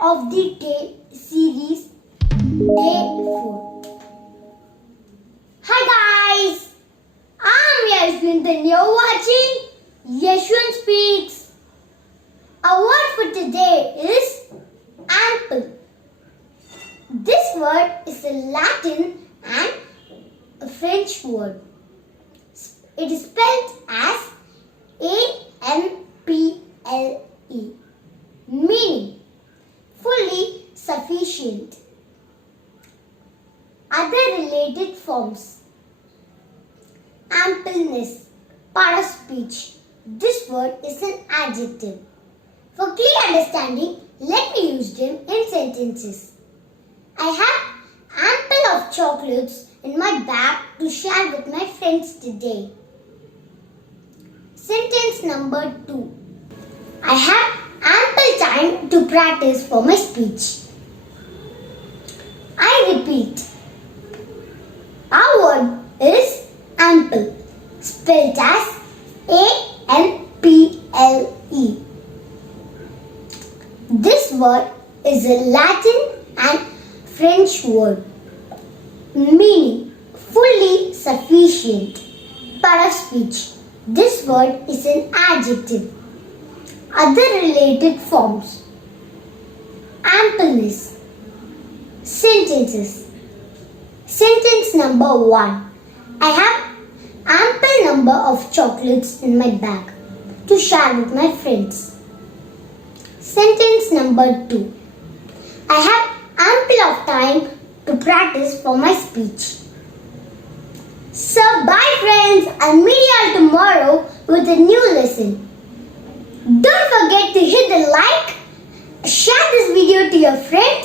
of the day series, day 4. Hi guys, I'm Yashwant and you're watching Yashwant Speaks. Our word for today is ample. This word is a Latin and a French word. It is spelled as A-M-P-L-E, meaning fully sufficient. Other related forms: ampleness, part of speech. This word is an adjective. For clear understanding, let me use them in sentences. I have ample of chocolates in my bag to share with my friends today. Sentence number 2. I have ample time to practice for my speech. I repeat. Our word is ample, spelled as A-M-P-L-E. This word is a Latin and French word, meaning fully sufficient, part of speech. This word is an adjective. Other related forms: ampleness. Sentences. Sentence number 1. I have ample number of chocolates in my bag to share with my friends. Sentence number 2. I have ample of time to practice for my speech. So bye friends, I'll meet you all tomorrow with a new lesson. Don't forget to hit the like, share this video to your friends